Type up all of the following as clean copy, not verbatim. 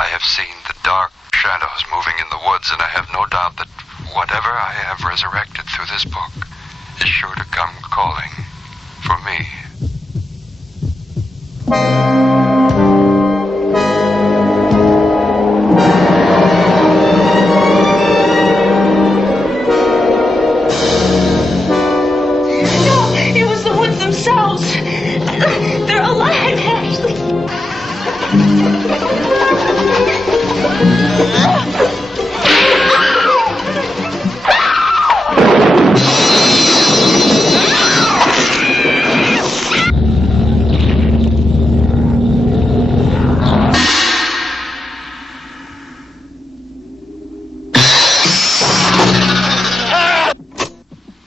I have seen the dark shadows moving in the woods, and I have no doubt that whatever I have resurrected through this book is sure to come calling for me. No, it was the woods themselves. They're alive, Ashley.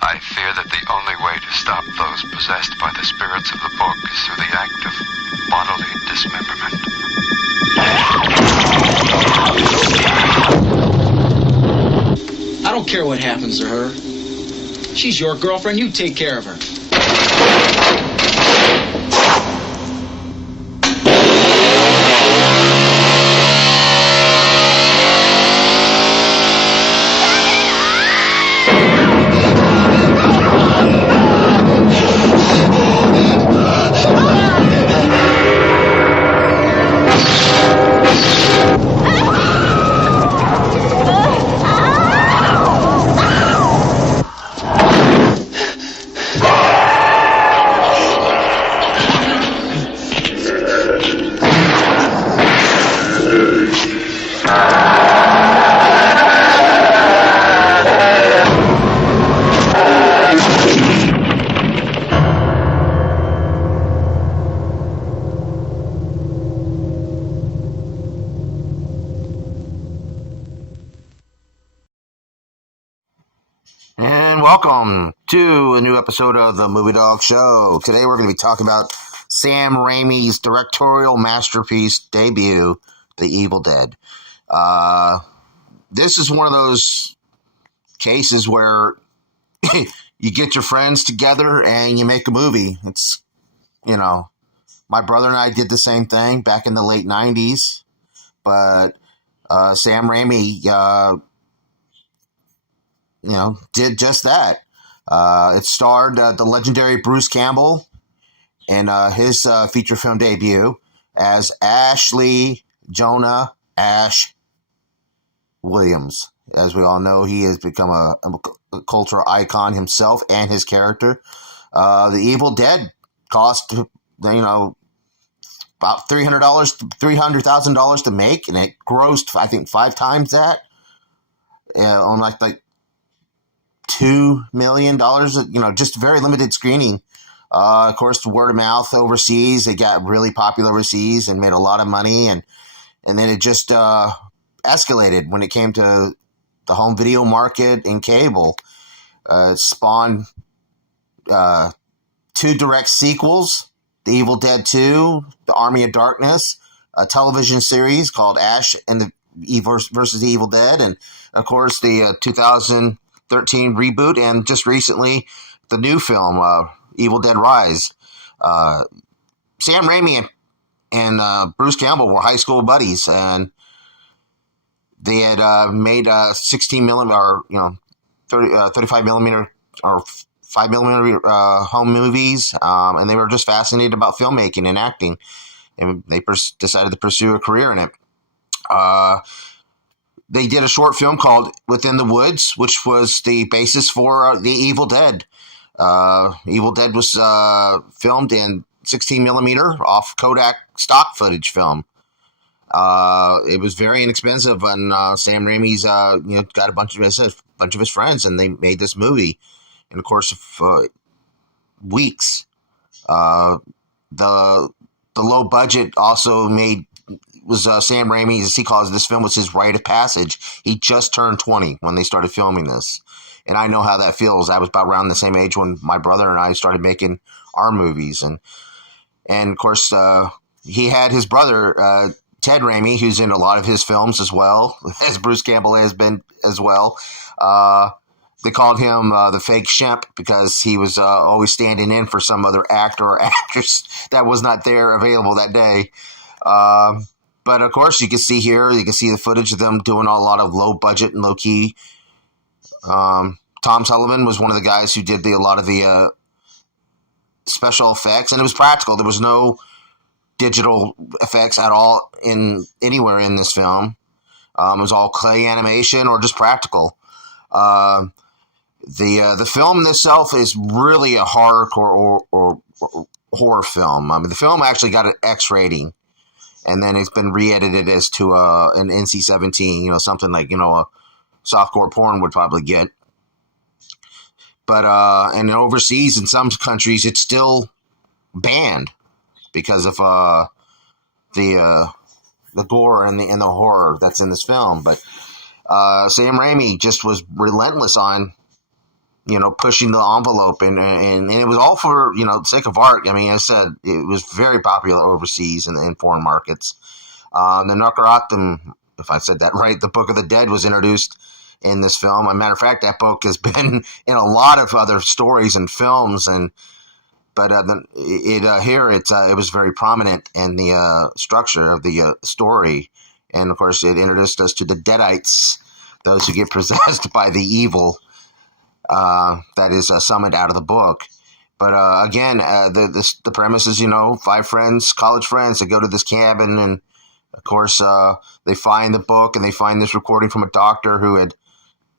I fear that the only way to stop those possessed by the spirits of the book is through the act of bodily dismemberment. I don't care what happens to her. She's your girlfriend. You take care of her. And welcome to a new episode of the Movie Dawgs Show. Today we're going to be talking about Sam Raimi's directorial masterpiece debut, The Evil Dead. This is one of those cases where you get your friends together and you make a movie. It's, my brother and I did the same thing back in the late 90s, but Sam Raimi did just that. It starred the legendary Bruce Campbell in his feature film debut as Ashley Jonah Ash Williams. As we all know, he has become a cultural icon himself and his character. The Evil Dead cost, about $300,000 to make, and it grossed, I think, 5 times that on like $2 million, just very limited screening. Of course, word of mouth overseas, it got really popular overseas and made a lot of money, and then it just escalated when it came to the home video market and cable. It spawned 2 direct sequels, The Evil Dead 2, The Army of Darkness, a television series called Ash and the versus the Evil Dead, and of course the 2013 reboot, and just recently the new film, Evil Dead Rise. Sam Raimi and Bruce Campbell were high school buddies, and they had made 16 millimeter, 35 millimeter or 5 millimeter home movies, and they were just fascinated about filmmaking and acting, and they decided to pursue a career in it. They did a short film called Within the Woods, which was the basis for The Evil Dead. Evil Dead was filmed in 16 millimeter off Kodak stock footage film. It was very inexpensive, and Sam Raimi's got a bunch of his friends, and they made this movie in the course of weeks. The low budget also was Sam Raimi, as he calls it, this film was his rite of passage. He just turned 20 when they started filming this. And I know how that feels. I was about around the same age when my brother and I started making our movies. And of course, he had his brother, Ted Raimi, who's in a lot of his films as well, as Bruce Campbell has been as well. They called him the fake Shemp because he was always standing in for some other actor or actress that was not there available that day. But of course, you can see the footage of them doing a lot of low budget and low key. Tom Sullivan was one of the guys who did a lot of the special effects, and it was practical. There was no digital effects at all anywhere in this film. It was all clay animation or just practical. The film itself is really a horrorcore or horror film. I mean, the film actually got an X rating, and then it's been re-edited as to an NC-17. Something like a softcore porn would probably get. But and overseas in some countries, it's still banned because of the gore and the horror that's in this film. But Sam Raimi just was relentless on pushing the envelope, and it was all for the sake of art. I mean, I said it was very popular overseas and in foreign markets. The Nakarattam, if I said that right, the Book of the Dead was introduced in this film. As a matter of fact, that book has been in a lot of other stories and films, but it was very prominent in the structure of the story, and of course, it introduced us to the Deadites, those who get possessed by the evil that is summoned out of the book. But again, the premise is 5 friends, college friends, that go to this cabin, and of course, they find the book and they find this recording from a doctor who had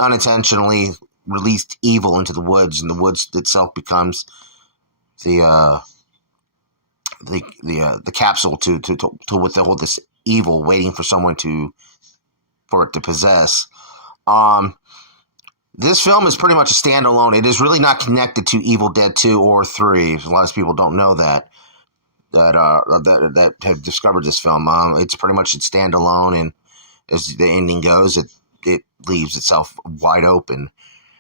unintentionally released evil into the woods, and the woods itself becomes the capsule to withhold this evil, waiting for someone for it to possess. This film is pretty much a standalone. It is really not connected to Evil Dead 2 or 3. A lot of people don't know that have discovered this film. It's pretty much its standalone, and as the ending goes, it leaves itself wide open,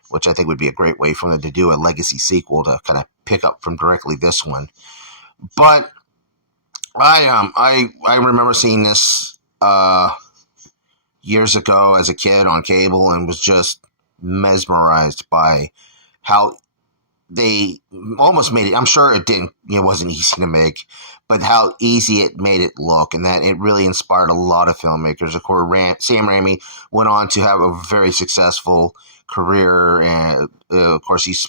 which I think would be a great way for them to do a legacy sequel to kind of pick up from directly this one. But I remember seeing this years ago as a kid on cable, and was just mesmerized by how they almost made it. I'm sure it wasn't easy to make, but how easy it made it look, and that it really inspired a lot of filmmakers. Of course, Sam Raimi went on to have a very successful career, and of course, he's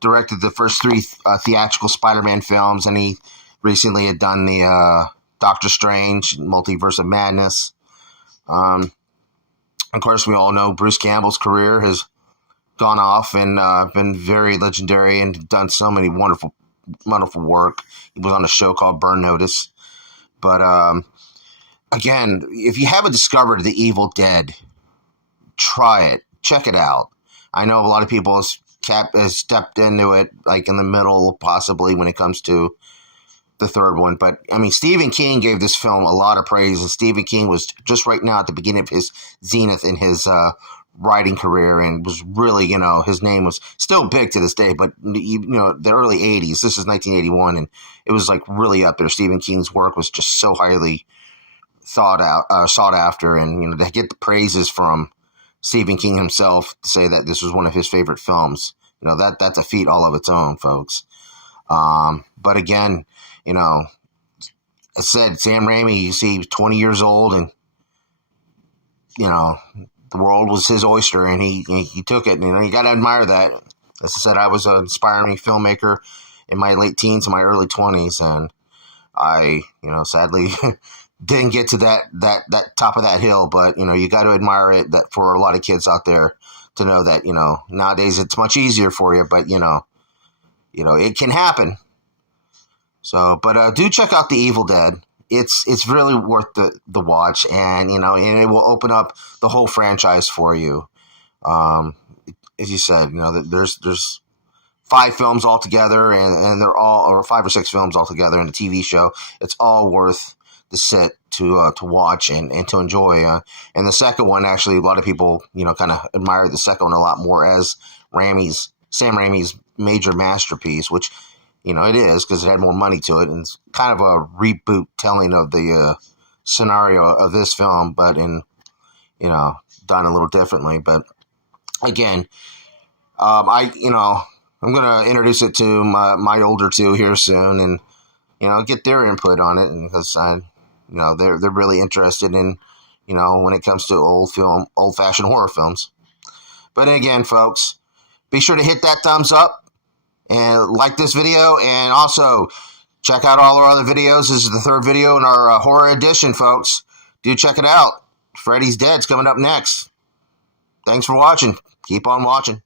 directed the first 3 theatrical Spider-Man films, and he recently had done the Doctor Strange Multiverse of Madness. Of course, we all know Bruce Campbell's career has gone off and been very legendary and done so many wonderful, wonderful work. He was on a show called Burn Notice. But again, if you haven't discovered The Evil Dead, try it. Check it out. I know a lot of people has stepped into it like in the middle, possibly, when it comes to the third one. But I mean, Stephen King gave this film a lot of praise, and Stephen King was just right now at the beginning of his zenith in his writing career, and was really, his name was still big to this day, but the early 80s, this is 1981, and it was like really up there. Stephen King's work was just so highly sought after, and to get the praises from Stephen King himself to say that this was one of his favorite films, that's a feat all of its own, folks. But again, I said, Sam Raimi, you see, he was 20 years old, and the world was his oyster, and he took it. And you got to admire that. As I said, I was an aspiring filmmaker in my late teens and my early 20s, and I, sadly didn't get to that top of that hill. But you got to admire it, that for a lot of kids out there to know that nowadays it's much easier for you, but it can happen. So, but do check out The Evil Dead. It's really worth the watch, and and it will open up the whole franchise for you. As you said, there's 5 films altogether, and they're all, or 5 or 6 films altogether in the TV show. It's all worth the sit to watch and to enjoy. And the second one, actually, a lot of people kind of admire the second one a lot more as Sam Raimi's major masterpiece, which it is, because it had more money to it, and it's kind of a reboot telling of the scenario of this film, but in done a little differently. But again, I'm gonna introduce it to my older 2 here soon, and get their input on it, and because they're really interested in, when it comes to old-fashioned horror films. But again, folks, be sure to hit that thumbs up and like this video, and also check out all our other videos. This is the third video in our horror edition, folks. Do check it out. Freddy's Dead's coming up next. Thanks for watching. Keep on watching.